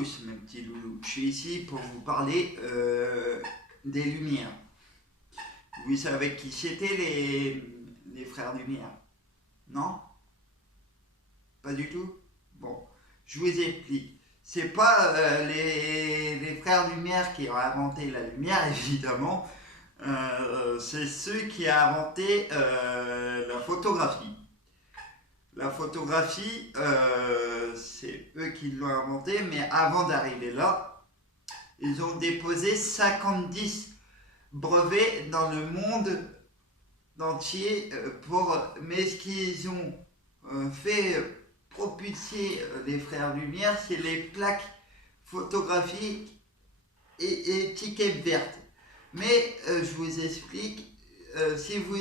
tous mes petits loulous, je suis ici pour vous parler des Lumières. Vous savez qui c'était les frères Lumière? Non? Pas du tout? Bon, je vous explique. C'est pas les frères Lumière qui ont inventé la lumière, évidemment. C'est ceux qui ont inventé la photographie. La photographie, c'est eux qui l'ont inventée, mais avant d'arriver là, ils ont déposé 50 brevets dans le monde entier mais ce qu'ils ont fait propulser les frères Lumière, c'est les plaques photographiques et étiquettes vertes. Mais je vous explique, si vous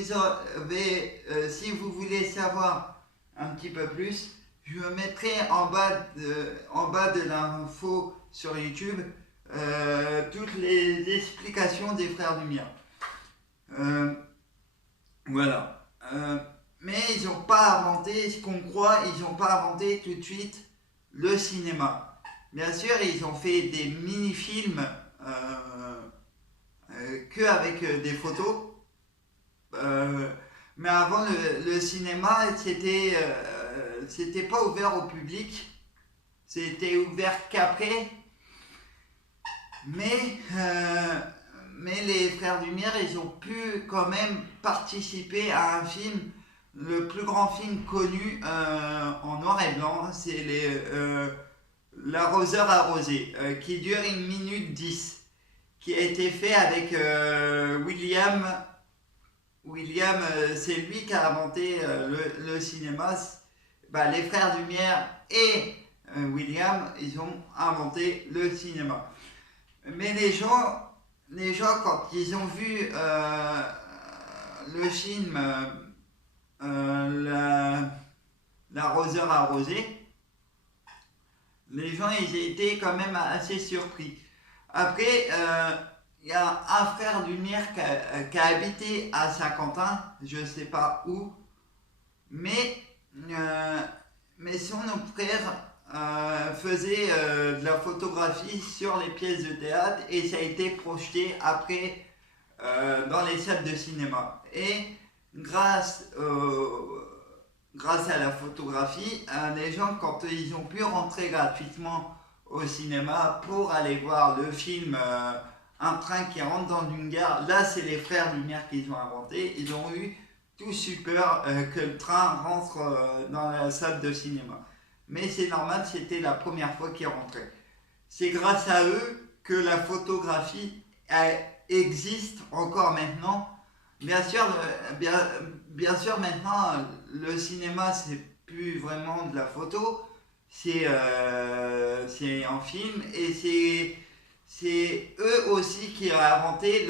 voulez savoir un petit peu plus, je me mettrai en bas de l'info sur YouTube toutes les explications des frères Lumière. Voilà. Mais ils n'ont pas inventé ce qu'on croit, ils n'ont pas inventé tout de suite le cinéma. Bien sûr, ils ont fait des mini-films que avec des photos. Mais avant, le cinéma, c'était pas ouvert au public. C'était ouvert qu'après. Mais, mais les frères Lumière, ils ont pu quand même participer à un film, le plus grand film connu en noir et blanc, c'est L'arroseur arrosé, qui dure 1 minute 10, qui a été fait avec William. William, c'est lui qui a inventé le cinéma. Les frères Lumière et William, ils ont inventé le cinéma. Mais les gens quand ils ont vu le film L'arroseur arrosé, les gens ils étaient quand même assez surpris. Après, il y a un frère Lumière qui a habité à Saint-Quentin, je ne sais pas où, mais, son autre frère faisait de la photographie sur les pièces de théâtre et ça a été projeté après dans les salles de cinéma. Et grâce à la photographie, les gens, quand ils ont pu rentrer gratuitement au cinéma pour aller voir le film Un train qui rentre dans une gare, là c'est les frères Lumière qu'ils ont inventé. Ils ont eu tout super que le train rentre dans la salle de cinéma. Mais c'est normal, c'était la première fois qu'ils rentraient. C'est grâce à eux que la photographie existe encore maintenant. Bien sûr maintenant, le cinéma c'est plus vraiment de la photo, c'est en film et c'est eux aussi qui ont inventé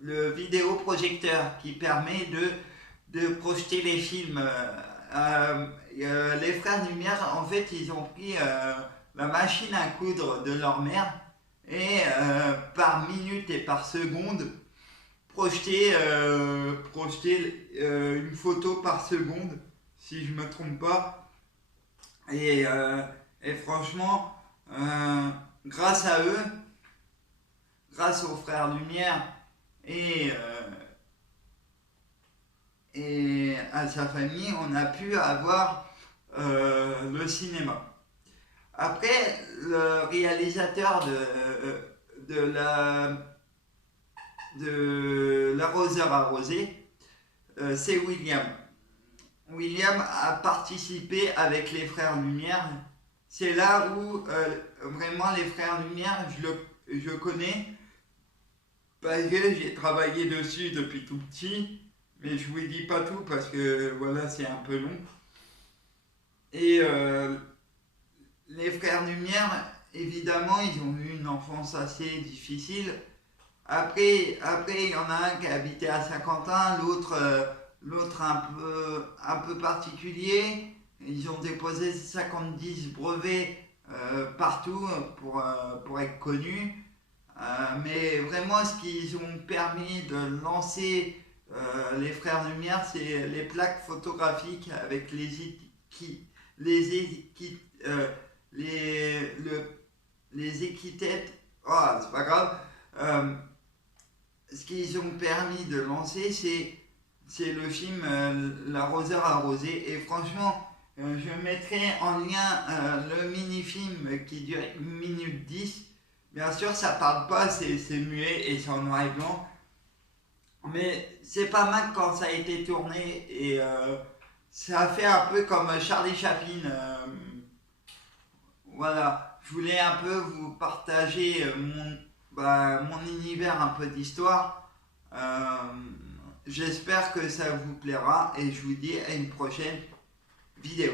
le vidéoprojecteur qui permet de projeter les films. Les frères Lumière, en fait, ils ont pris la machine à coudre de leur mère et par minute et par seconde, projeter une photo par seconde, si je ne me trompe pas. Et franchement, grâce à eux, grâce aux frères Lumière et à sa famille, on a pu avoir le cinéma. Après, le réalisateur de L'arroseur arrosé, c'est William. William a participé avec les frères Lumière. C'est là où vraiment les frères Lumière, je connais parce que j'ai travaillé dessus depuis tout petit. Mais je vous dis pas tout parce que voilà, c'est un peu long. Et les frères Lumière, évidemment, ils ont eu une enfance assez difficile. Après, il y en a un qui a habité à Saint-Quentin, l'autre un peu particulier. Ils ont déposé 50 brevets partout pour être connus. Mais vraiment, ce qu'ils ont permis de lancer les frères Lumière, c'est les plaques photographiques avec les les, les équitêtes, oh, c'est pas grave. Ce qu'ils ont permis de lancer, c'est le film L'arroseur arrosé. Et franchement, je mettrai en lien le mini-film qui dure 1 minute 10. Bien sûr, ça parle pas, c'est muet et c'est en noir et blanc. Mais c'est pas mal quand ça a été tourné et ça a fait un peu comme Charlie Chaplin. Voilà, je voulais un peu vous partager mon univers un peu d'histoire. J'espère que ça vous plaira et je vous dis à une prochaine vidéo.